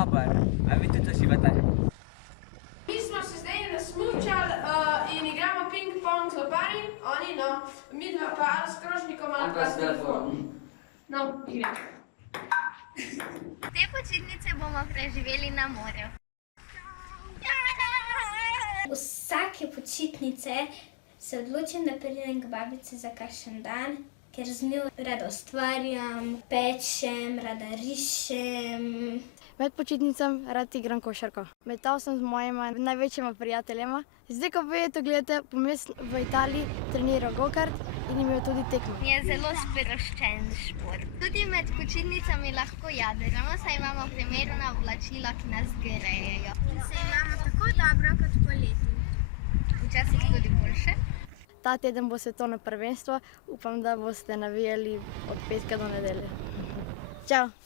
Dobar, a vi tudi uživate? Mi smo se zdaj nasmučali in igramo ping-pong z lopari, oni no, mi dva pa ali s krožnikom ali pa s telefonom. No, igramo. Te počitnice bomo preživeli na morju. Vsake počitnice se odločim, da pridem k babici za kakšen dan, ker z njo rada ustvarjam, pečem, rada rišem. Med počitnicami rad igram košarko. Metal sem z mojima največjima prijateljema. Zdaj, ko to gledate, pomes v Italiji treniral go-kart in imel tudi tekmo. Je zelo sproščen šport. Tudi med počitnicami lahko jadramo, saj imamo primerna oblačila, ki nas grejejo. Se imamo tako dobro kot poleti. Včasih tudi boljše. Ta teden bo svetovno prvenstvo. Upam, da boste navijali od petka do nedelje. Čau!